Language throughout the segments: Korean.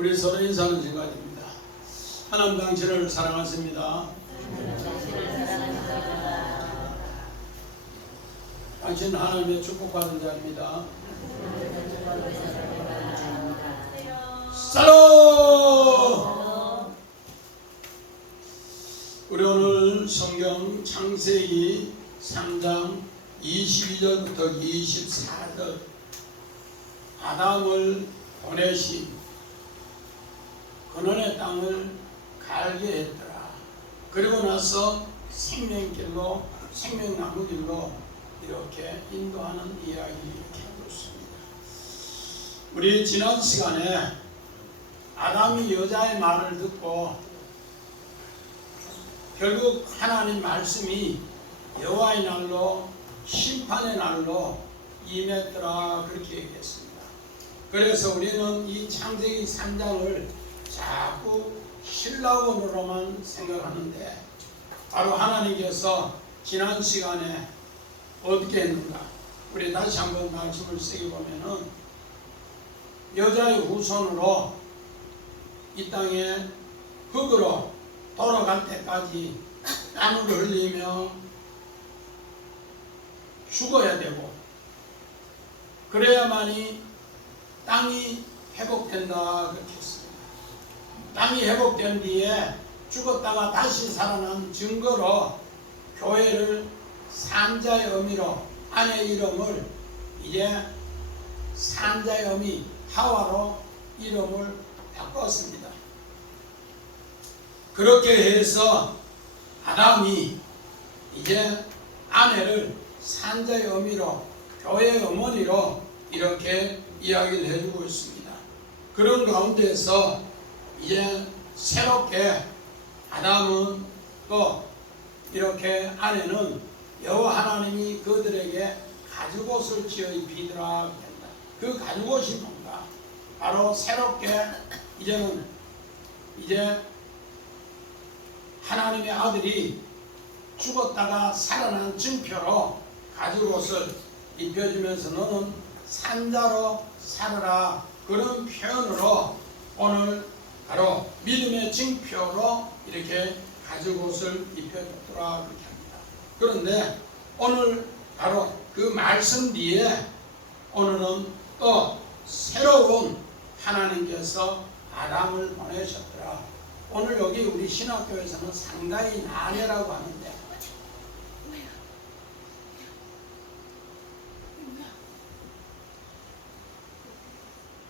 우리 서로 인사하는 시간입니다. 하나님 당신을 사랑하십니다. 당신은 하나님의 축복받은 자입니다. 살롬! 우리 오늘 성경 창세기 3장 22절부터 24절 아담을 보내신 그놈의 땅을 갈게 했더라. 그리고 나서 생명길로 생명나무길로 이렇게 인도하는 이야기 이렇게 하고 있습니다. 우리 지난 시간에 아담이 여자의 말을 듣고 결국 하나님 말씀이 여호와의 날로 심판의 날로 임했더라 그렇게 얘기했습니다. 그래서 우리는 이 창세기 3장을 자꾸 신라원으로만 생각하는데 바로 하나님께서 지난 시간에 어떻게 했는가? 우리 다시 한번 말씀을 새겨보면은 여자의 후손으로 이 땅에 흙으로 돌아갈 때까지 땀을 흘리며 죽어야 되고 그래야만이 땅이 회복된다 그렇게 했습니다. 땅이 회복된 뒤에 죽었다가 다시 살아난 증거로 교회를 산자의 의미로 아내 이름을 이제 산자의 의미 하와로 이름을 바꿨습니다. 그렇게 해서 아담이 이제 아내를 산자의 의미로 교회의 어머니로 이렇게 이야기를 해주고 있습니다. 그런 가운데서 이제 새롭게 아담은 또 이렇게 아내는 여호와 하나님이 그들에게 가죽옷을 지어 입히더라 합니다. 그 가죽옷이 뭔가? 바로 새롭게 이제 하나님의 아들이 죽었다가 살아난 증표로 가죽옷을 입혀주면서 너는 산자로 살아라 그런 표현으로 오늘 바로 믿음의 증표로 이렇게 가죽옷을 입혀줬더라 그렇게 합니다. 그런데 오늘 바로 그 말씀 뒤에 오늘은 또 새로운 하나님께서 아담을 보내셨더라. 오늘 여기 우리 신학교에서는 상당히 나례라고 하는데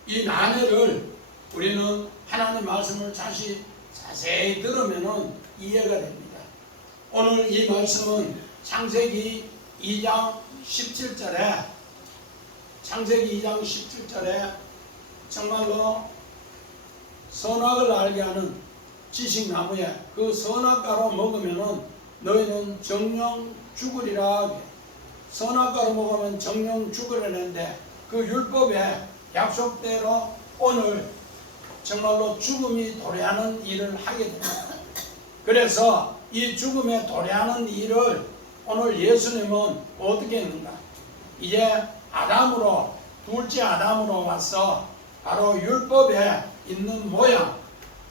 이 나례를 우리는 하나님 말씀을 자세히 들으면 이해가 됩니다. 오늘 이 말씀은 창세기 2장 17절에 정말로 선악을 알게 하는 지식나무에 그 선악과로 먹으면 너희는 정령 죽으리라. 선악과로 먹으면 정령 죽으려는데 그 율법의 약속대로 오늘 정말로 죽음이 도래하는 일을 하게 됩니다. 그래서 이 죽음에 도래하는 일을 오늘 예수님은 어떻게 했는가? 이제 아담으로 둘째 아담으로 와서 바로 율법에 있는 모양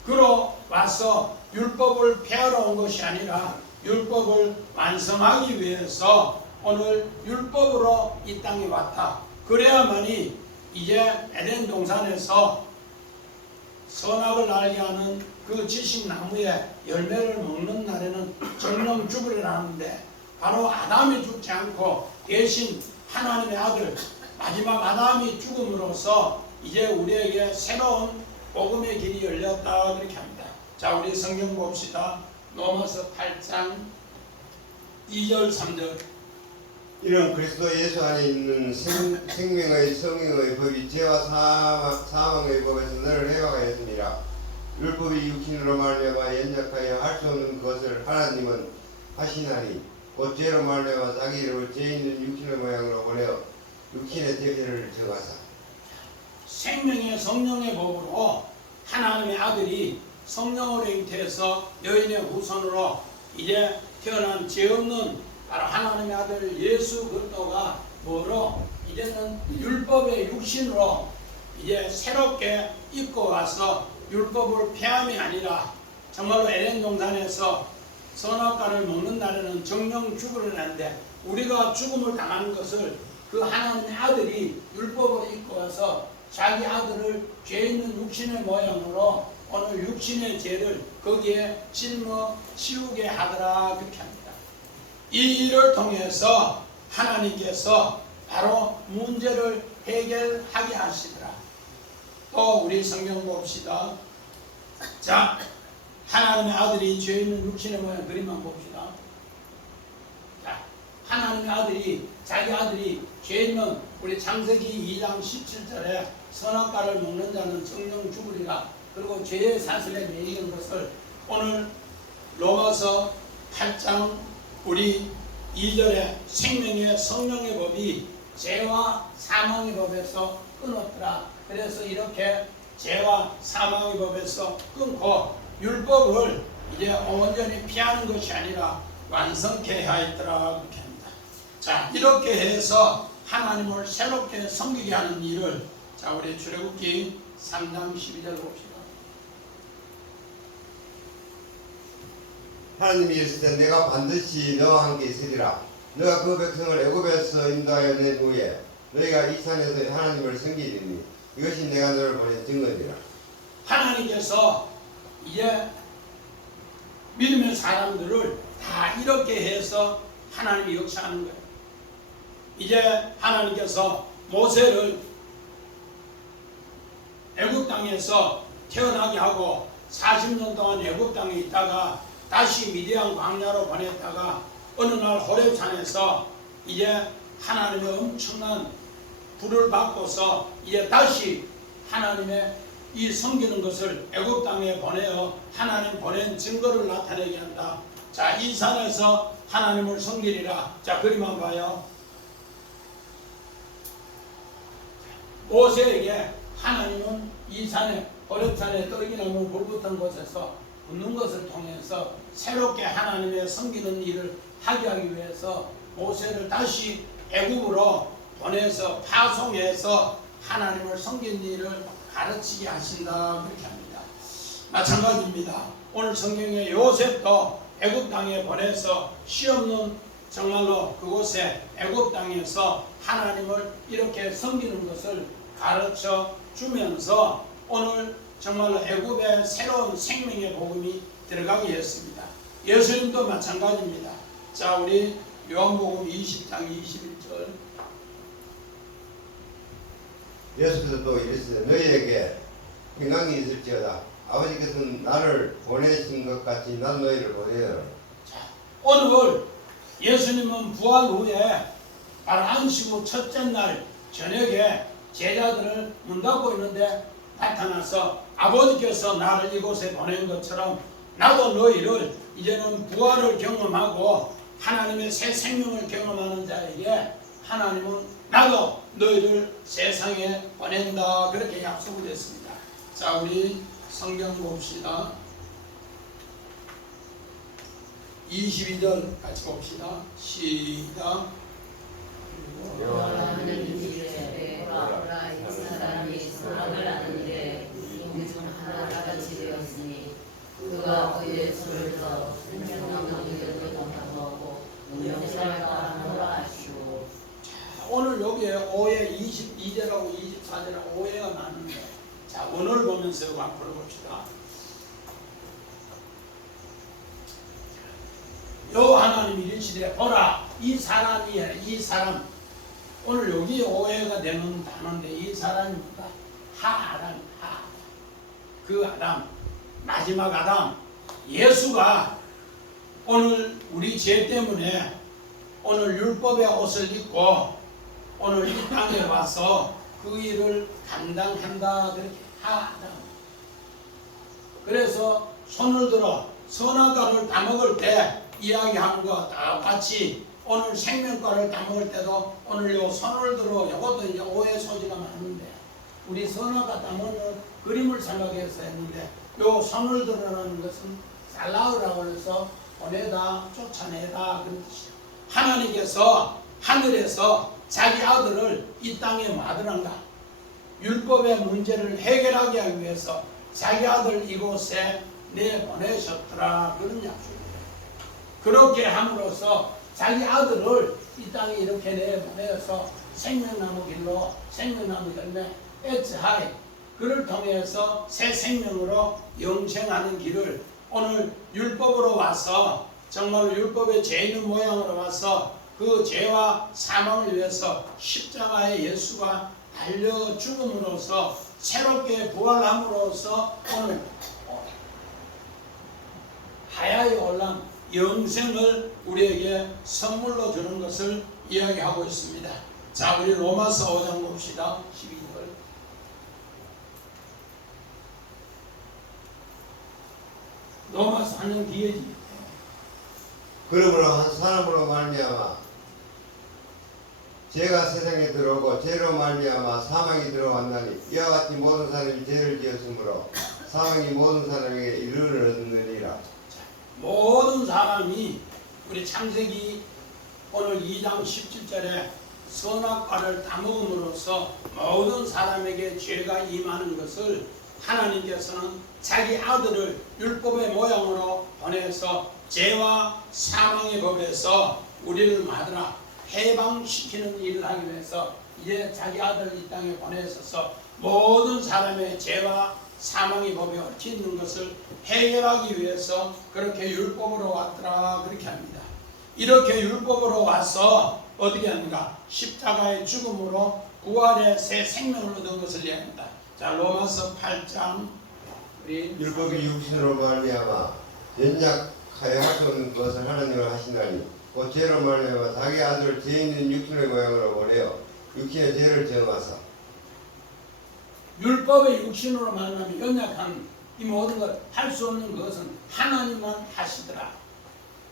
그로 와서 율법을 폐하러 온 것이 아니라 율법을 완성하기 위해서 오늘 율법으로 이 땅에 왔다. 그래야만이 이제 에덴 동산에서 선악을 알게 하는 그 지식나무의 열매를 먹는 날에는 정령 죽으리라는데 바로 아담이 죽지 않고 대신 하나님의 아들 마지막 아담이 죽음으로써 이제 우리에게 새로운 복음의 길이 열렸다 그렇게 합니다. 자, 우리 성경 봅시다. 로마서 8장 2절 3절 이는 그리스도 예수 안에 있는 생명의 성령의 법이 죄와 사망의 법에서 너를 해방하였습니다. 율법이 육신으로 말미암아 연약하여 할 수 없는 것을 하나님은 하시나니 곧 죄로 말미암아 자기 이름을 죄 있는 육신의 모양으로 보내어 육신의 대죄를 정하사 생명의 성령의 법으로 하나님의 아들이 성령으로 잉태해서 여인의 후손으로 이제 태어난 죄 없는 바로 하나님의 아들 예수 그리스도가 뭐로 이제는 율법의 육신으로 이제 새롭게 입고 와서 율법을 폐함이 아니라 정말로 에덴 동산에서 선악과를 먹는 날에는 정령 죽으려 하는데 우리가 죽음을 당하는 것을 그 하나님의 아들이 율법을 입고 와서 자기 아들을 죄 있는 육신의 모양으로 오늘 육신의 죄를 거기에 짊어지우게 하더라 그렇게 합니다. 이 일을 통해서 하나님께서 바로 문제를 해결하게 하시더라. 또 우리 성경 봅시다. 자, 하나님의 아들이 죄 있는 육신의 모양 그림만 봅시다. 자, 하나님의 아들이 자기 아들이 죄 있는 우리 창세기 2장 17절에 선악과를 먹는 자는 정령 죽으리라. 그리고 죄의 사슬에 매이는 것을 오늘 로마서 8장 우리 2절에 생명의 성령의 법이 죄와 사망의 법에서 끊었더라. 그래서 이렇게 죄와 사망의 법에서 끊고 율법을 이제 온전히 피하는 것이 아니라 완성케 하였더라 그렇게 합니다. 자, 이렇게 해서 하나님을 새롭게 섬기게 하는 일을 자 우리 출애굽기 3장 12절 봅시다. 하나님이 이르시되 내가 반드시 너와 함께 있으리라. 너가 그 백성을 애굽에서 인도하여 낸 후에 너희가 이 산에서 하나님을 섬기리니 이것이 내가 너를 보낸 증거니라. 하나님께서 이제 믿음의 사람들을 다 이렇게 해서 하나님이 역사하는 거예요. 이제 하나님께서 모세를 애굽 땅에서 태어나게 하고 40년 동안 애굽 땅에 있다가 다시 미디안 광야로 보냈다가 어느 날 호렙산에서 이제 하나님의 엄청난 불을 받고서 이제 다시 하나님의 이 섬기는 것을 애굽 땅에 보내어 하나님 보낸 증거를 나타내게 한다. 자, 이 산에서 하나님을 섬기리라. 자, 그림 한번 봐요. 모세에게 하나님은 이 산에 호렙산에 떨기나무 불 붙은 곳에서 붙는 것을 통해서 새롭게 하나님의 섬기는 일을 하게 하기 위해서 모세를 다시 애굽으로 보내서 파송해서 하나님을 섬기는 일을 가르치게 하신다 그렇게 합니다. 마찬가지입니다. 오늘 성경에 요셉도 애굽 땅에 보내서 시없는 정말로 그곳에 애굽 땅에서 하나님을 이렇게 섬기는 것을 가르쳐 주면서 오늘 정말로 애굽의 새로운 생명의 복음이 들어가게 했습니다. 예수님도 마찬가지입니다. 자, 우리 요한복음 20장 21절. 예수께서 또 이르시되 너희에게 평강이 있을지어다. 아버지께서는 나를 보내신 것 같이 난 너희를 보내요. 자, 오늘 예수님은 부활 후에 바로 안식 후 첫째 날 저녁에 제자들을 문 닫고 있는데 나타나서 아버지께서 나를 이곳에 보낸 것처럼 나도 너희를 이제는 부활을 경험하고 하나님의 새 생명을 경험하는 자에게 하나님은 나도 너희를 세상에 보낸다 그렇게 약속을 했습니다. 자, 우리 성경 봅시다. 22절 같이 봅시다. 시작. 그가 그의 손을 들어 생명나무 곁을 감당하고 영생을 따라 하시오. 오늘 여기에 오해 22절하고 24절하고 오해가 많은데 자, 오늘 보면서 이거 한번 풀어봅시다. 요 하나님이 이르시되 보라 이 사람이야 이 사람 오늘 여기 오해가 되는 단어인데 이 사람이 뭐다? 하아람 그 아담 마지막 아담 예수가 오늘 우리 죄 때문에 오늘 율법의 옷을 입고 오늘 이 땅에 와서 그 일을 감당한다 그렇게 하아담. 그래서 손을 들어 선악과를 따먹을 때 이야기하는 것과 같이 오늘 생명과를 따먹을 때도 오늘 요 손을 들어 이것도 이제 오해 소지가 많은데 우리 선악과 따먹는 그림을 생각해서 했는데 요 손을 들어라는 것은 살라우라고 해서 보내다 쫓아내다 그런 뜻이에요. 하나님께서 하늘에서 자기 아들을 이 땅에 마들한가 율법의 문제를 해결하게 하기 위해서 자기 아들 이곳에 내보내셨더라. 그런 약속이에요. 그렇게 함으로써 자기 아들을 이 땅에 이렇게 내보내서 생명나무 길로 생명나무 열매 에츠하이 그를 통해서 새 생명으로 영생하는 길을 오늘 율법으로 와서 정말로 율법의 죄 있는 모양으로 와서 그 죄와 사망을 위해서 십자가에 예수가 달려 죽음으로써 새롭게 부활함으로써 오늘 하야에 올라 영생을 우리에게 선물로 주는 것을 이야기하고 있습니다. 자, 우리 로마서 5장 봅시다. 12절. 로마서 하는 뒤에지. 그러므로 한 사람으로 말미암아 죄가 세상에 들어오고 죄로 말미암아 사망이 들어왔나니 이와 같이 모든 사람이 죄를 지었으므로 사망이 모든 사람에게 이르렀느니라. 모든 사람이 우리 창세기 오늘 2장 17절에 선악과를 다 먹음으로써 모든 사람에게 죄가 임하는 것을 하나님께서는 자기 아들을 율법의 모양으로 보내서 죄와 사망의 법에서 우리를 마누라 해방시키는 일을 하기 위해서 이제 자기 아들을 이 땅에 보내셔서 모든 사람의 죄와 사망의 법에 얽혀 있는 것을 해결하기 위해서 그렇게 율법으로 왔더라 그렇게 합니다. 이렇게 율법으로 와서 어떻게 합니까? 십자가의 죽음으로 부활의 새 생명을 얻은 것을 이야기합니다. 자, 로마서 8장 우리 율법이 육신으로 말미암아 연약하여 할 수 없는 것을 하나님을 하시나니 곧 죄로 말미암아 자기 아들을 죄 있는 육신의 모양으로 보내어 육신의 죄를 정하사. 율법의 육신으로 만나면 연약한 이 모든 걸 할 수 없는 것은 하나님만 하시더라.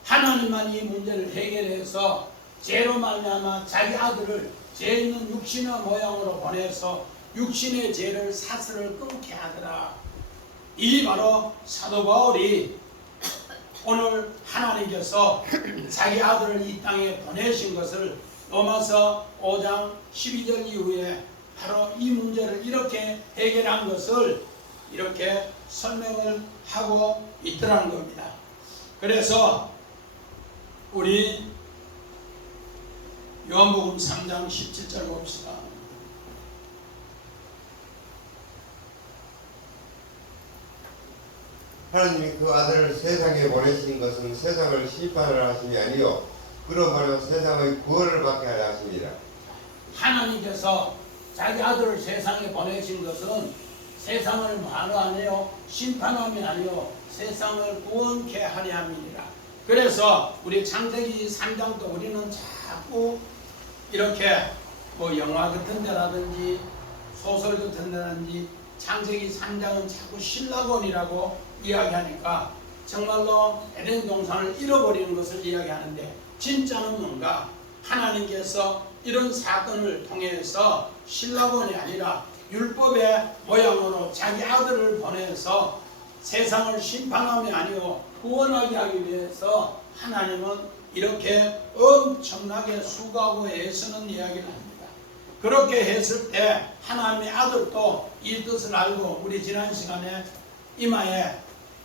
하나님만 이 문제를 해결해서 죄로 말미암아 자기 아들을 죄 있는 육신의 모양으로 보내서 육신의 죄를 사슬을 끊게 하더라. 이 바로 사도 바울이 오늘 하나님께서 자기 아들을 이 땅에 보내신 것을 로마서 5장 12절 이후에 바로 이 문제를 이렇게 해결한 것을 이렇게 설명을 하고 있더라는 겁니다. 그래서 우리 요한복음 3장 17절 봅시다. 하나님이 그 아들을 세상에 보내신 것은 세상을 심판하려 하심이 아니요 그로 말하여 세상의 구원을 받게 하려 하심이라. 하나님께서 자기 아들을 세상에 보내신 것은 세상을 뭐하러 하네요? 심판함이 아니요 세상을 구원케 하려 함이니라. 그래서 우리 창세기 3장도 우리는 자꾸 이렇게 뭐 영화 같은 데라든지 소설 같은 데라든지 창세기 3장은 자꾸 신라곤이라고 이야기하니까 정말로 에덴 동산을 잃어버리는 것을 이야기하는데 진짜는 뭔가? 하나님께서 이런 사건을 통해서 신라곤이 아니라 율법의 모양으로 자기 아들을 보내서 세상을 심판함이 아니고 구원하게 하기 위해서 하나님은 이렇게 엄청나게 수고하고 애쓰는 이야기를 합니다. 그렇게 했을 때 하나님의 아들도 이 뜻을 알고 우리 지난 시간에 이마에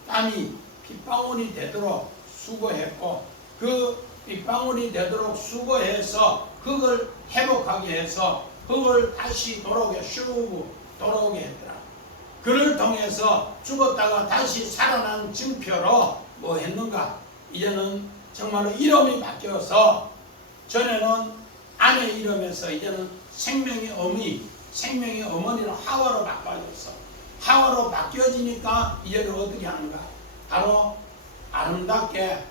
땀이 핏방울이 되도록 수고했고 그 핏방울이 되도록 수고해서 흙을 회복하게 해서 흙을 다시 돌아오게 슈 돌아오게 했더라. 그를 통해서 죽었다가 다시 살아난 증표로 뭐 했는가? 이제는 정말로 이름이 바뀌어서 전에는 아내 이름에서 이제는 생명의 어머니로 하와로 바꿔졌어. 하와로 바뀌어지니까 이제는 어떻게 하는가? 바로 아름답게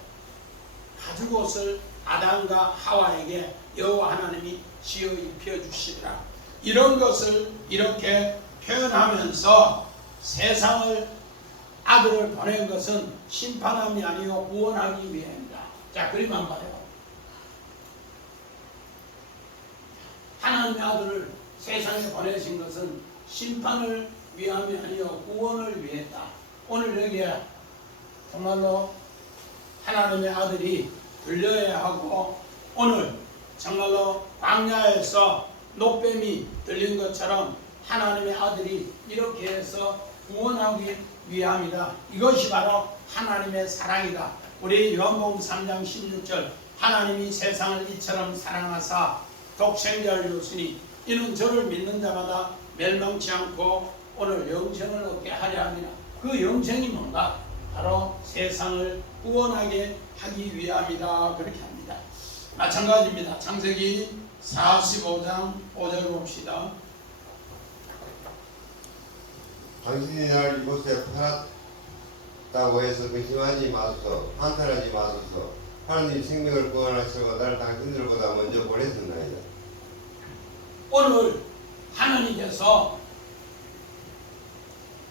가죽옷을 아담과 하와에게 여호와 하나님이 지어 입혀주시리라. 이런 것을 이렇게 표현하면서 세상을 아들을 보낸 것은 심판함이 아니요 구원하기 위함이다. 자, 그림 한번 봐요. 하나님의 아들을 세상에 보내신 것은 심판을 위함이 아니요 구원을 위했다. 오늘 여기에 정말로 하나님의 아들이 들려야 하고 오늘 정말로 광야에서 노뱀이 들린 것처럼 하나님의 아들이 이렇게 해서 구원하기 위함이다. 이것이 바로 하나님의 사랑이다. 우리 요한복음 3장 16절 하나님이 세상을 이처럼 사랑하사 독생자를 주시니 이는 저를 믿는 자마다 멸망치 않고 오늘 영생을 얻게 하려 함이라. 그 영생이 뭔가? 바로 세상을 구원하게 하기 위함이다. 그렇게 합니다. 마찬가지입니다. 창세기 45장 5절 봅시다. 당신이 나를 이곳에 팔았다고 해서 근심하지 마소서, 한탄하지 마소서. 하나님 생명을 구원하시고 나를 당신들보다 먼저 보내셨나이다. 오늘 하나님께서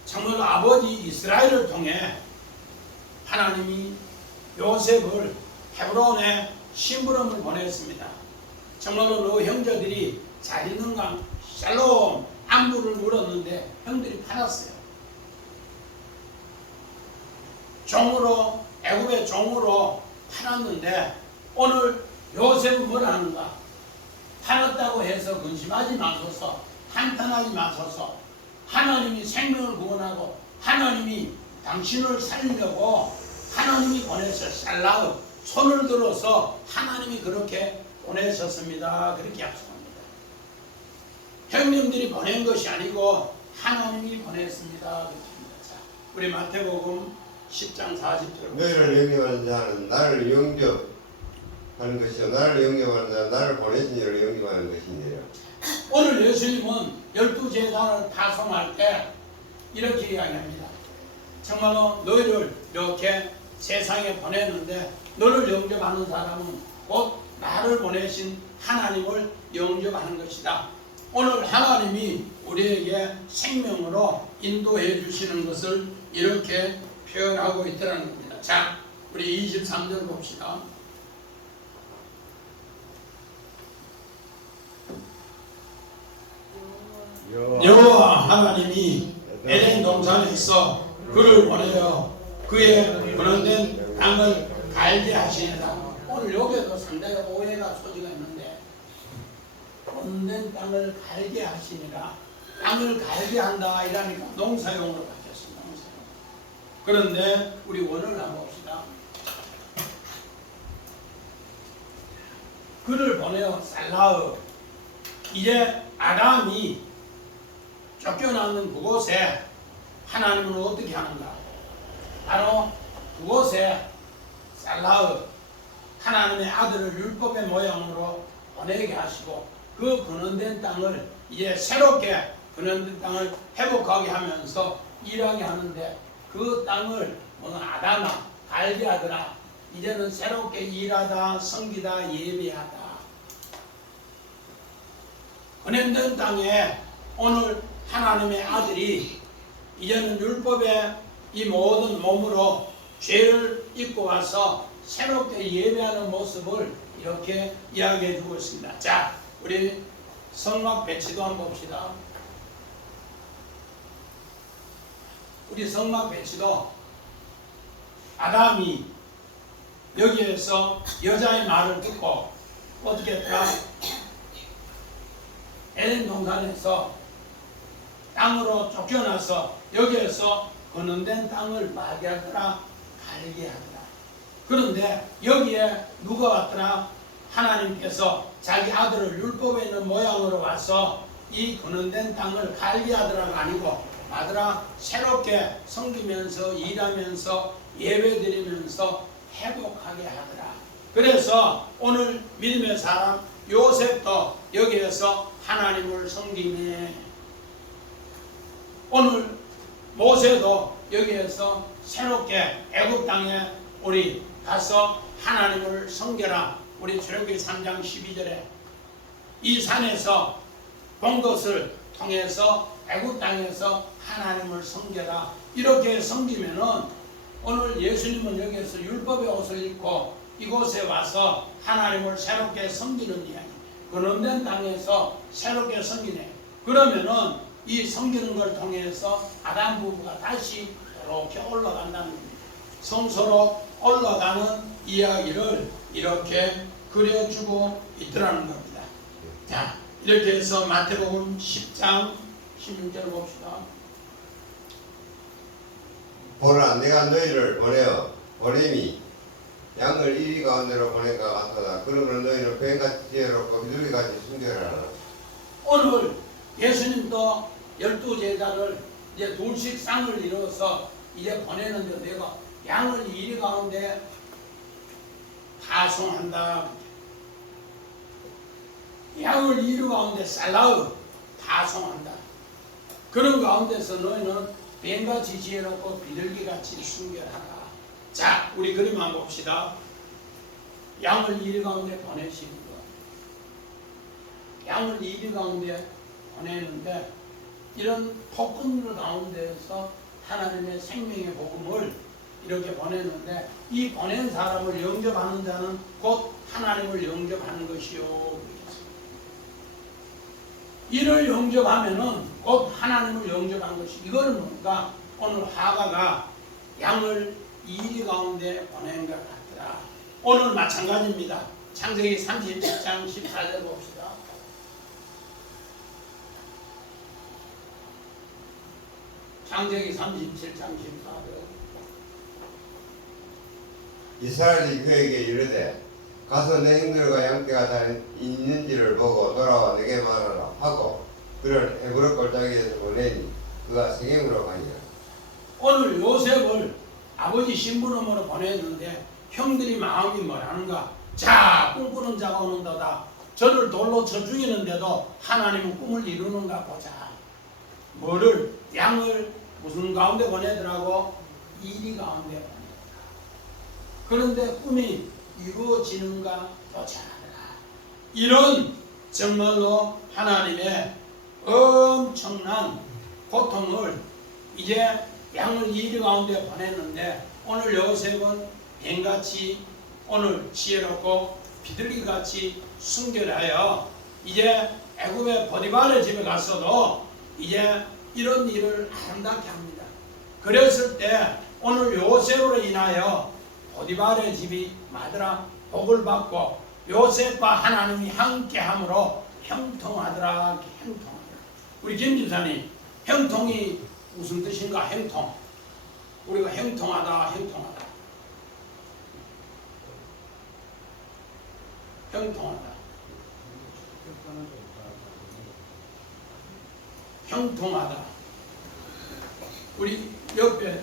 정말 아버지 이스라엘을 통해 하나님이 요셉을 헤브론에 심부름을 보냈습니다. 정말로 너 형제들이 잘 있는가? 샬롬 안부를 물었는데 형들이 팔았어요. 종으로, 애굽의 종으로 팔았는데 오늘 요셉은 뭐라 하는가? 팔았다고 해서 근심하지 마소서, 한탄하지 마소서. 하나님이 생명을 구원하고 하나님이 당신을 살리려고 하나님이 보내서 살라우 손을 들어서 하나님이 그렇게 보내셨습니다. 그렇게 약속합니다. 형님들이 보낸 것이 아니고 하나님이 보냈습니다. 자, 우리 마태복음 10장 40절 너희를 영접하는 자는 나를 영접하는 것이요 나를 영접하는 자는 나를 보내신 이를 영접하는 것이니라. 오늘 예수님은 12제자를 파송할 때 이렇게 이야기합니다. 정말로 너희를 이렇게 세상에 보냈는데 너를 영접하는 사람은 곧 나를 보내신 하나님을 영접하는 것이다. 오늘 하나님이 우리에게 생명으로 인도해 주시는 것을 이렇게 표현하고 있다는 겁니다. 자, 우리 23절 봅시다. 여호와 하나님이 에덴 동산에서 그를 보내어 그의 분원된 땅을 갈게 하시니라. 오늘 여기에도 상당히 오해가 소지가 있는데 분원된 땅을 갈게 하시니라. 땅을 갈게 한다 이러니까 농사용으로 바뀌었습니다. 농사용. 그런데 우리 원어를 한번 봅시다. 그를 보내어 살라우. 이제 아담이 쫓겨나는 그곳에 하나님은 어떻게 하는가? 바로 그곳에 살라우 하나님의 아들을 율법의 모양으로 보내게 하시고 그 분원된 땅을 이제 새롭게 분원된 땅을 회복하게 하면서 일하게 하는데 그 땅을 아담아 갈게 하더라. 이제는 새롭게 일하다 섬기다 예배하다. 분원된 땅에 오늘 하나님의 아들이 이제는 율법의 이 모든 몸으로 죄를 입고 와서 새롭게 예배하는 모습을 이렇게 이야기해 주고 있습니다. 자, 우리 성막 배치도 한번 봅시다. 우리 성막 배치도 아담이 여기에서 여자의 말을 듣고 어떻게 했더라? 에덴 동산에서 땅으로 쫓겨나서 여기에서 거는된 땅을 마게 하더라, 갈게 하더라. 그런데 여기에 누가 왔더라? 하나님께서 자기 아들을 율법에 있는 모양으로 와서 이 거는된 땅을 갈게 하더라가 아니고 아들아 새롭게 섬기면서 일하면서 예배드리면서 회복하게 하더라. 그래서 오늘 믿음의 사람 요셉도 여기에서 하나님을 섬기네. 오늘 모세도 여기에서 새롭게 애굽 땅에 우리 가서 하나님을 섬겨라. 우리 출애굽기 3장 12절에 이 산에서 본 것을 통해서 애굽 땅에서 하나님을 섬겨라. 이렇게 섬기면은 오늘 예수님은 여기에서 율법의 옷을 입고 이곳에 와서 하나님을 새롭게 섬기는 이야기. 거듭된 땅에서 새롭게 섬기네. 그러면은 이 섬기는 걸 통해서 아담 부부가 다시 이렇게 올라간다는 겁니다. 성소로 올라가는 이야기를 이렇게 그려주고 있더라는 겁니다. 자, 이렇게 해서 마태복음 10장 16절 봅시다. 보라 내가 너희를 보내미 양을 이리 가운데로 보낸가 같도다. 그러므로 너희는 뱀같이 지혜롭고 비둘기같이 순결하라. 오늘 예수님도 12제자를 이제 둘씩 쌍을 이루어서 이제 보내는데 내가 양을 이리 가운데 파송한다. 양을 이리 가운데 살라우 파송한다. 그런 가운데서 너희는 뱀같이 지혜롭고 비둘기같이 순결하라. 자, 우리 그림만 봅시다. 양을 이리 가운데 보내시는 것. 양을 이리 가운데 보내는데 이런 폭군들 가운데에서 하나님의 생명의 복음을 이렇게 보내는데 이 보낸 사람을 영접하는 자는 곧 하나님을 영접하는 것이요. 이를 영접하면은 곧 하나님을 영접하는 것이. 이거는 뭔가 오늘 하가가 양을 이리 가운데 보낸 것 같더라. 오늘 마찬가지입니다. 창세기 37장 14절 봅시다. 창세기 37장 14절. 이스라엘이 그에게 이르되 가서 내 형들과 양떼가 다 있는지를 보고 돌아와 내게 말하라 하고 그를 에브로 골짜기에서 보내니 그가 세겜으로 가니라. 오늘 요셉을 아버지 신부름으로 보냈는데 형들이 마음이 뭐라는가? 자, 꿈꾸는 자가 오는도다. 저를 돌로 쳐 죽이는데도 하나님은 꿈을 이루는가 보자. 뭐를? 양을 무슨 가운데 보내더라고? 이리 가운데 보내더라. 그런데 꿈이 이루어지는가 보자. 이런 정말로 하나님의 엄청난 고통을 이제 양을 이리 가운데 보냈는데 오늘 요셉은 뱀같이 오늘 지혜롭고 비둘기같이 순결하여 이제 애굽의 보디발의 집에 가서도 이제 이런 일을 아름답게 합니다. 그랬을 때 오늘 요셉으로 인하여 보디발의 집이 마드라 복을 받고 요셉과 하나님이 함께함으로 형통하더라. 형통하더라. 우리 김 집사님, 형통이 무슨 뜻인가? 형통. 우리가 형통하다, 형통하다. 형통하다. 형통하다. 우리 옆에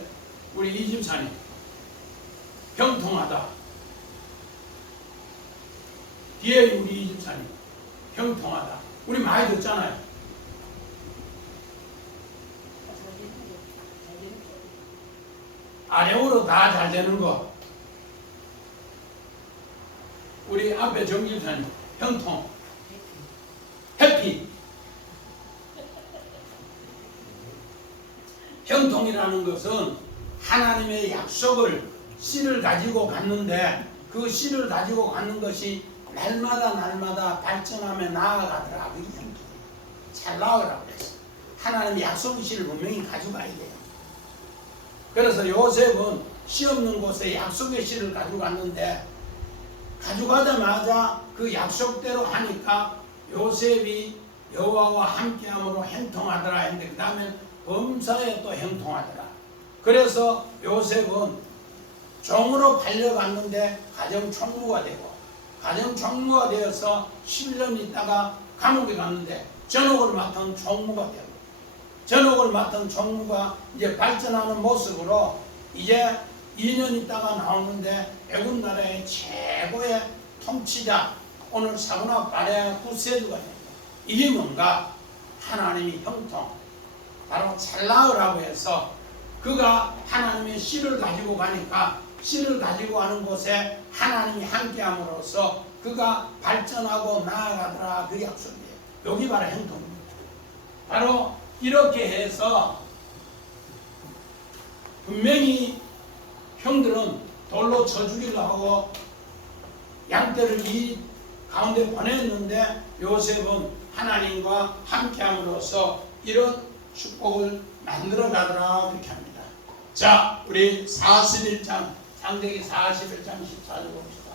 우리 이 집사님, 형통하다. 뒤에 우리 이 집사님, 형통하다. 우리 많이 듣잖아요. 아래으로 다 잘 되는 거. 우리 앞에 정집사님, 형통, 해피. 형통이라는 것은 하나님의 약속을 씨를 가지고 갔는데 그 씨를 가지고 가는 것이 날마다 발전하며 나아가더라. 그게 형통. 잘 나아가라고 그랬어. 하나님의 약속의 씨를 분명히 가져가야 돼요. 그래서 요셉은 씨 없는 곳에 약속의 씨를 가져갔는데 가져가자마자 그 약속대로 하니까 요셉이 여호와와 함께함으로 형통하더라 했는데 그 다음에 범사에 또 형통하더라. 그래서 요셉은 종으로 팔려갔는데 가정총무가 되고 가정총무가 되어서 10년 있다가 감옥에 갔는데 전옥을 맡은 총무가 되고 전옥을 맡은 총무가 이제 발전하는 모습으로 이제 2년 있다가 나오는데 애굽 나라의 최고의 통치자 오늘 사분하 바레아 구세주가 됩니다. 이게 뭔가? 하나님이 형통 바로 찰나으라고 해서 그가 하나님의 씨를 가지고 가니까 씨를 가지고 가는 곳에 하나님이 함께함으로써 그가 발전하고 나아가더라. 그 약속이에요. 여기 바로 형통입니다. 바로 이렇게 해서 분명히 형들은 돌로 쳐 죽이려고 하고 양떼를 이 가운데 보냈는데 요셉은 하나님과 함께함으로써 이런 축복을 만들어 가더라. 그렇게 합니다. 자, 우리 41장 창세기 41장 14절 봅시다.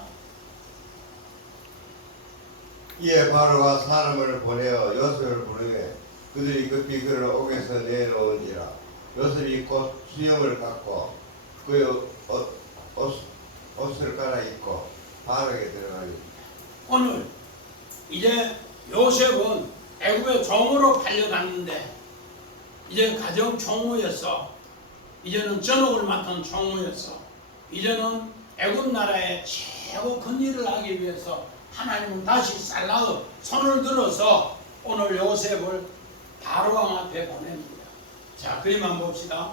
이에 바로가 사람을 보내어 요셉을 부르되 그들이 급히 그를 옥에서 내놓은지라. 요셉이 곧 수염을 깎고 그의 옷을 갈아입고 바락에 들어가니. 오늘 이제 요셉은 애굽의 종으로 팔려갔는데 이제 가정 총무였어. 이제는 전옥을 맡은 총무였어. 이제는 애굽 나라의 최고 큰 일을 하기 위해서 하나님은 다시 살라의 손을 들어서 오늘 요셉을 바로 왕 앞에 보냅니다. 자, 그림 한번 봅시다.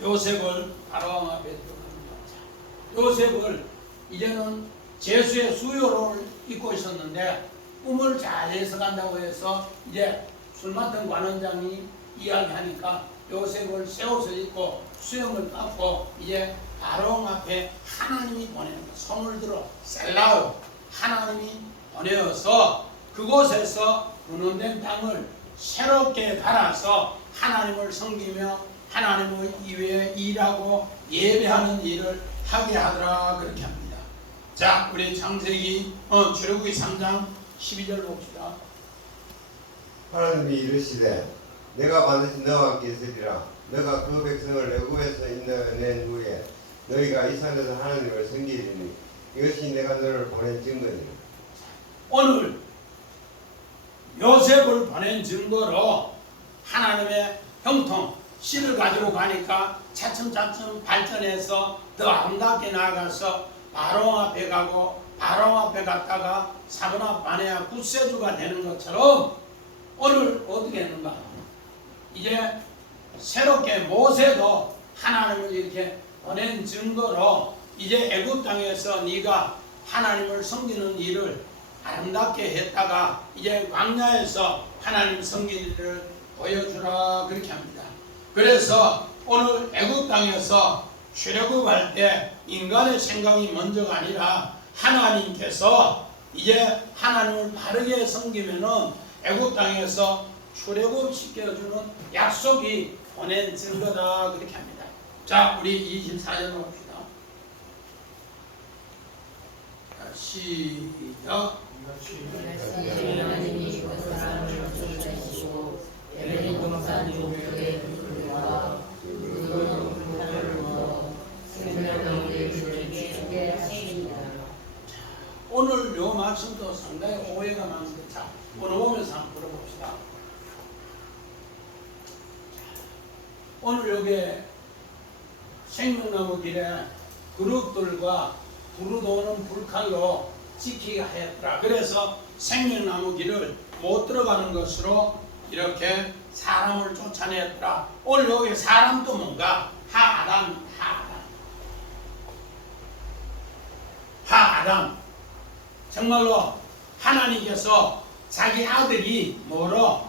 요셉을 바로 왕 앞에 들어갑니다. 자, 요셉을 이제는 제수의 수요를 입고 있었는데 꿈을 잘 해석한다고 해서 이제 술 맡은 관원장이 이야기하니까 요셉을 새 옷을 입고 수염을 깎고 이제 바로 앞에 하나님이 보내는 거, 손을 들어 셀라우 하나님이 보내어서 그곳에서 분원된 땅을 새롭게 갈아서 하나님을 섬기며 하나님을 이외에 일하고 예배하는 일을 하게 하더라 그렇게 합니다. 자, 우리 창세기 출애굽기 3장 12절 봅시다. 하나님이 이르시되 내가 반드시 너와 함께 있으리라. 너가 그 백성을 애굽에서 인도낸 후에 너희가 이 산에서 하나님을 섬기리니 이것이 내가 너를 보낸 증거니라. 오늘 요셉을 보낸 증거로 하나님의 형통 씨를 가지고 가니까 차츰차츰 발전해서 더 아름답게 나아가서 바로 앞에 가고 바로 앞에 갔다가 사브나 바네아 구세주가 되는 것처럼 오늘 어떻게 했는가? 이제 새롭게 모세도 하나님을 이렇게 보낸 증거로 이제 애굽 땅에서 네가 하나님을 섬기는 일을 아름답게 했다가 이제 광야에서 하나님 섬기는 일을 보여주라 그렇게 합니다. 그래서 오늘 애굽 땅에서 출애굽할 때 인간의 생각이 먼저가 아니라 하나님께서 이제 하나님을 바르게 섬기면은 애굽 땅에서 출애굽 시켜주는 약속이 보낸 증거다 그렇게 합니다. 자, 우리 24절 봅시다. 시작. 하나님이 그 사람을 쫓으시고 에베린 동산 족속의 그들과 그들은 불탄을 넣어 생명을 그들에게 주게 하시니라. 오늘 요 말씀도 상당히 오해가 많은데 자, 오늘 보면서 한번 들어봅시다. 오늘 여기 생명나무 길에 그룹들과 두루도는 불칼로 지키게 하였더라. 그래서 생명나무 길을 못 들어가는 것으로 이렇게 사람을 쫓아냈더라. 오늘 여기 사람도 뭔가 하아담. 정말로 하나님께서 자기 아들이 뭐로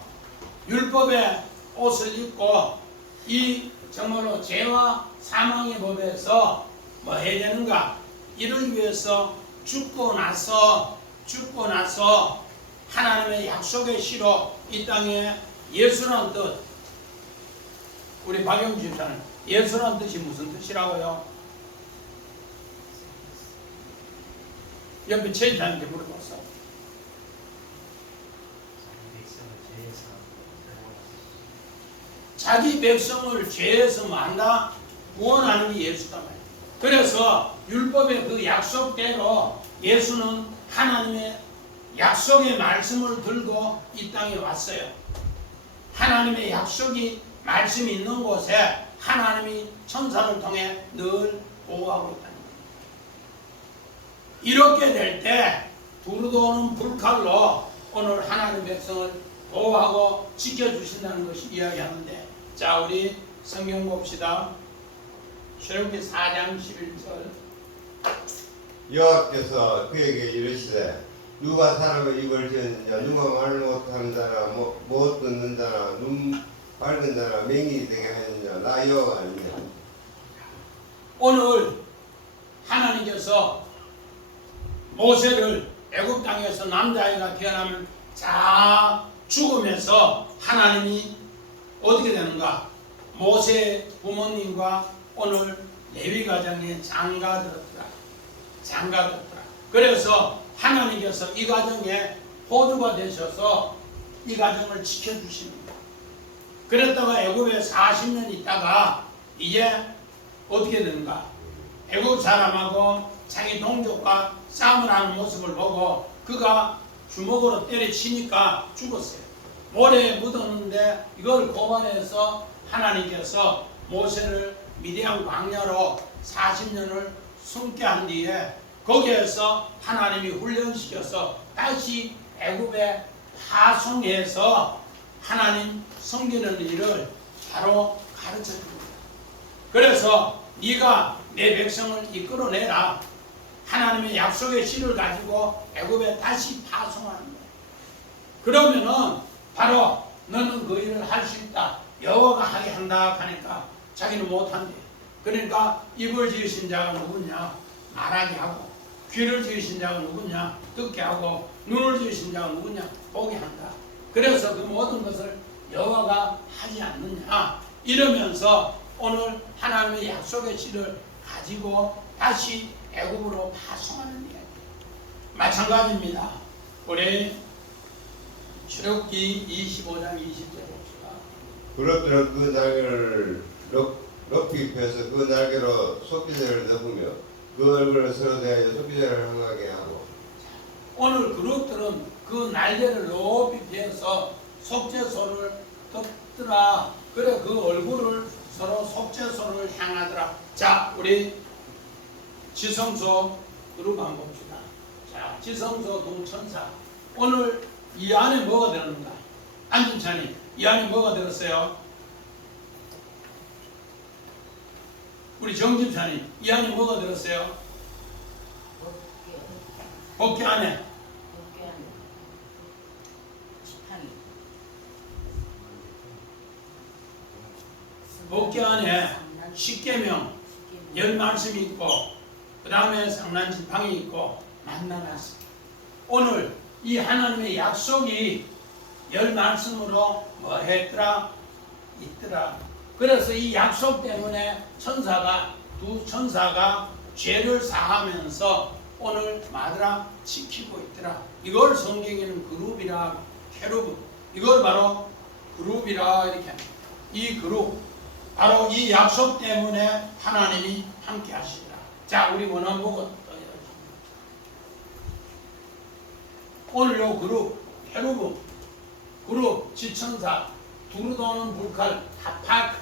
율법의 옷을 입고 이 정말로 죄와 사망의 법에서 뭐 해야 되는가? 이를 위해서 죽고 나서 하나님의 약속의 씨로 이 땅에 예수라는 뜻, 우리 박영주 집사님, 예수라는 뜻이 무슨 뜻이라고요? 옆에 최지사님께 물어봤어. 자기 백성을 죄에서 만나 구원하는 게 예수다 말이야. 그래서 율법의 그 약속대로 예수는 하나님의 약속의 말씀을 들고 이 땅에 왔어요. 하나님의 약속이 말씀이 있는 곳에 하나님이 천사를 통해 늘 보호하고 있다. 이렇게 될 때 두루도는 불칼로 오늘 하나님 백성을 보호하고 지켜주신다는 것이 이야기하는데, 자, 우리 성경 봅시다. 출애굽기 4장 11절. 여호와께서 그에게 이르시되 누가 사람의 입을 지었느냐, 누가 말을 못하는 자나 못 듣는 자나 눈 밝은 자나 맹인이 되게 하였느냐, 나 여호와가 아니냐. 오늘 하나님께서 모세를 애굽 땅에서 남자아이가 태어나면 자 죽으면서 하나님이 어떻게 되는가? 모세 부모님과 오늘 레위 가정에 장가들었더라. 그래서 하나님께서 이 가정에 호주가 되셔서 이 가정을 지켜주시는 거예요. 그랬다가 애굽에 40년 있다가 이제 어떻게 되는가? 애굽 사람하고 자기 동족과 싸움을 하는 모습을 보고 그가 주먹으로 때려치니까 죽었어요. 모래에 묻었는데 이걸 고발해서 하나님께서 모세를 미디안 광야로 40년을 숨게 한 뒤에 거기에서 하나님이 훈련시켜서 다시 애굽에 파송해서 하나님 섬기는 일을 바로 가르쳐 줍니다. 그래서 네가 내 백성을 이끌어내라. 하나님의 약속의 씨를 가지고 애굽에 다시 파송하는 거예요. 그러면은 바로 너는 그 일을 할 수 있다. 여호와가 하게 한다 하니까 자기는 못한대. 그러니까 입을 지으신 자가 누구냐? 말하게 하고, 귀를 지으신 자가 누구냐? 듣게 하고, 눈을 지으신 자가 누구냐? 보게 한다. 그래서 그 모든 것을 여호와가 하지 않느냐? 이러면서 오늘 하나님의 약속의 씨를 가지고 다시 애굽으로 파송하는 이야기. 마찬가지입니다. 우리 출애굽기 25장 20절 봅시다. 그릇들은 그 날개를 높이 펴서 그 날개로 속기제를 덮으며 그 얼굴을 서로 대하여 속기제를 행하게 하고. 오늘 그룹들은 그 날개를 높이 펴서 속죄소를 덮더라. 그래 그 얼굴을 서로 속죄소를 향하더라. 자, 우리 지성소 그룹 한번 봅시다. 자, 지성소 동천사. 오늘 이 안에 뭐가 들었는가? 안진찬이 이 안에 뭐가 들었어요? 우리 정집찬이 이 안에 뭐가 들었어요? 법궤 안에 법궤 안에 십계명 10말씀이 있고 그 다음에 상난지팡이 있고 만나놨어. 오늘 이 하나님의 약속이 10말씀으로 뭐 했더라? 있더라. 그래서 이 약속 때문에 두 천사가 죄를 사하면서 오늘 마드라 지키고 있더라. 이걸 성경에는 그룹이라 캐루브, 이걸 바로 그룹이라 이렇게 합니다. 이 그룹 바로 이 약속 때문에 하나님이 함께 하시더라. 자, 우리 원어복은 오늘 요 그룹 캐루브, 그룹 지천사, 두루 도는 불칼 하팍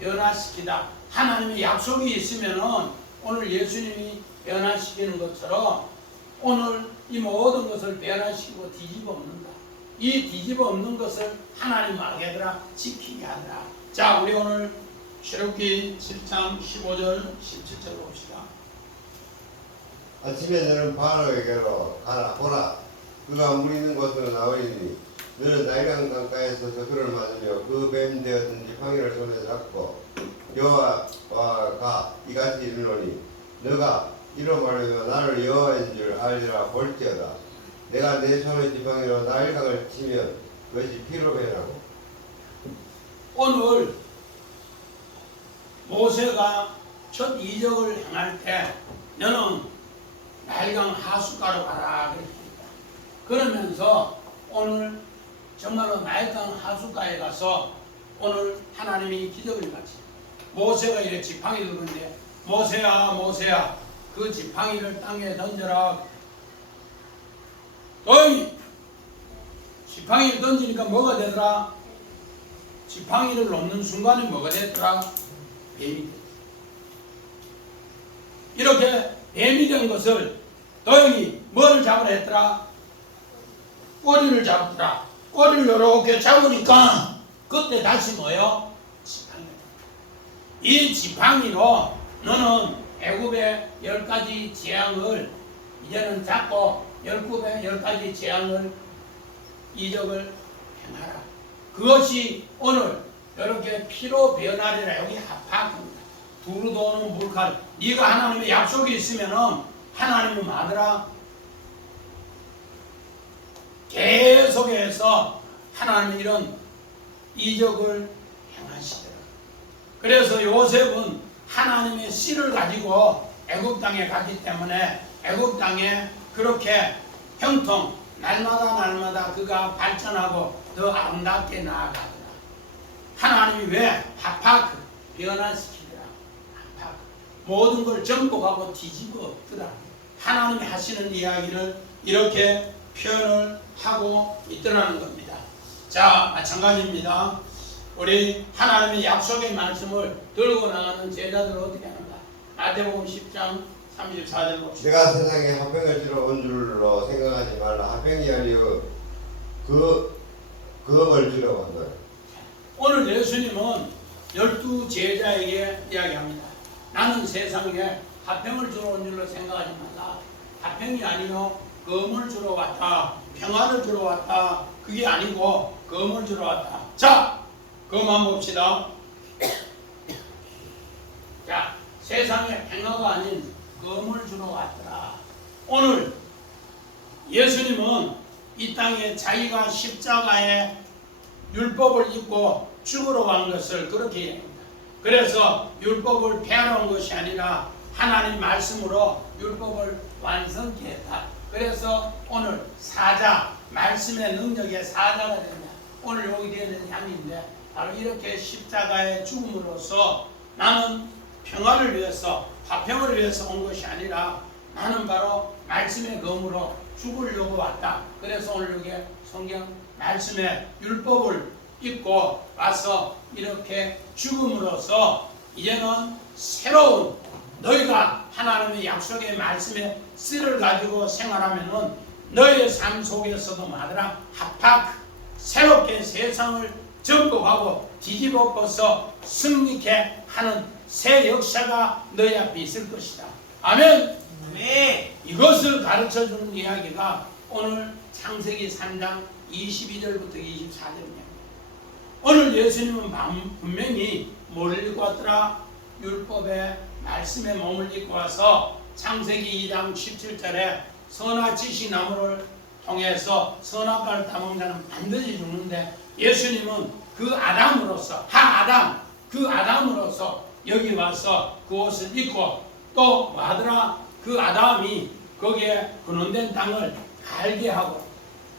변화시키다. 하나님의 약속이 있으면은 오늘 예수님이 변화시키는 것처럼 오늘 이 모든 것을 변화시키고 뒤집어 엎는다. 이 뒤집어 엎는 것을 하나님 알게더라, 지키게 하더라. 자, 우리 오늘 출애굽기 7장 15절 17절 봅시다. 아침에 너는 바로에게로 가라. 보라, 그가 물 있는 곳으로 나오리니 너는 나일강 강가에 서서 그를 맞으며 그 뱀 되었던 지팡이를 손에 잡고 여호와가 이같이 이르노니 너가 이로 말하며 나를 여호와인 줄 알리라. 볼지어다 내가 내 손의 지팡이로 나일강을 치면 그것이 피로 변하고. 오늘 모세가 첫 이적을 행할 때 너는 나일강 하숫가로 가라 그랬습니다. 그러면서 오늘 정말로 나일강 하숫가에 가서 오늘 하나님이 기적을 가르치. 모세가 이래 지팡이 들었는데 모세야 모세야 그 지팡이를 땅에 던져라. 너희 지팡이를 던지니까 뭐가 되더라? 지팡이를 놓는 순간에 뭐가 됐더라? 뱀이 됐다. 이렇게 뱀이 된 것을 너희 뭐를 잡으라 했더라? 꼬리를 잡더라. 꼬리를 이렇게 잡으니까 그때 다시 뭐요? 지팡이. 이 지팡이로 너는 애굽의 10가지 재앙을 이제는 잡고 10가지 재앙을 이적을 행하라. 그것이 오늘 이렇게 피로 변하리라. 여기 합학합니다. 두루 도는 물칼. 네가 하나님의 약속이 있으면은 하나님은 마더라. 계속해서 하나님은 이런 이적을 행하시더라. 그래서 요셉은 하나님의 씨를 가지고 애굽 땅에 갔기 때문에 애굽 땅에 그렇게 형통 날마다 그가 발전하고 더 아름답게 나아가더라. 하나님이 왜 하파크 변화시키더라. 하파크 모든 걸 정복하고 뒤집어 엎더라. 하나님이 하시는 이야기를 이렇게 표현을 하고 있더라는 겁니다. 자, 마찬가지입니다. 우리 하나님의 약속의 말씀을 들고 나가는 제자들을 어떻게 하는가? 마태복음 10장 34절 봅시다. 내가 세상에 화평을 주러 온 줄로 생각하지 말라. 화평이 아니요 그음을 주러 왔노라. 오늘 예수님은 12 제자에게 이야기합니다. 나는 세상에 화평을 주러 온 줄로 생각하지 말라. 화평이 아니요 금을 주러 왔다. 평화를 주러 왔다. 그게 아니고 금을 주러 왔다. 자, 그만 봅시다. 자, 세상에 평화가 아닌 금을 주러 왔더라. 오늘 예수님은 이 땅에 자기가 십자가에 율법을 입고 죽으러 간 것을 그렇게 얘기합니다. 그래서 율법을 폐하러 온 것이 아니라 하나님 말씀으로 율법을 완성케 했다. 그래서 오늘 사자, 말씀의 능력의 사자가 된다. 오늘 여기 되어 있는 향인데 바로 이렇게 십자가의 죽음으로써 나는 평화를 위해서, 화평을 위해서 온 것이 아니라 나는 바로 말씀의 검으로 죽으려고 왔다. 그래서 오늘 여기 성경 말씀의 율법을 입고 와서 이렇게 죽음으로써 이제는 새로운 너희가 하나님의 약속의 말씀의 씨를 가지고 생활하면은 너희의 삶 속에서도 말하라 하팍 새롭게 세상을 정복하고 뒤집어 엎어서 승리케 하는 새 역사가 너희 앞에 있을 것이다. 아멘. 네. 이것을 가르쳐주는 이야기가 오늘 창세기 3장 22절부터 24절입니다. 오늘 예수님은 분명히 뭘 읽고 왔더라? 율법의 말씀의 몸을 입고 와서 창세기 2장 17절에 선악 지식나무를 통해서 선악과를 따먹는 자는 반드시 죽는데 예수님은 그 아담으로서 그 아담으로서 여기 와서 그 옷을 입고 또 뭐하더라? 그 아담이 거기에 근원된 땅을 알게 하고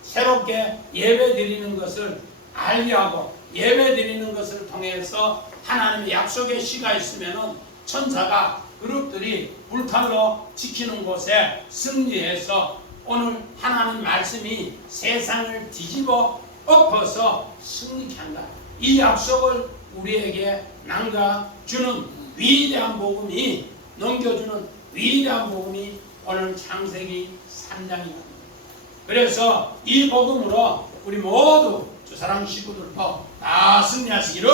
새롭게 예배 드리는 것을 알게 하고 예배 드리는 것을 통해서 하나님의 약속의 씨가 있으면은 천사가 그룹들이 불칼로 지키는 곳에 승리해서 오늘 하나님 말씀이 세상을 뒤집어 엎어서 승리케 한다. 이 약속을 우리에게 남겨주는 위대한 복음이 넘겨주는 위대한 복음이 오늘 창세기 3장입니다. 그래서 이 복음으로 우리 모두 주사랑 식구들도 다 승리하시기를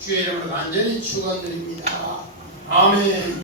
주의 이름으로 간절히 축원드립니다. 아멘.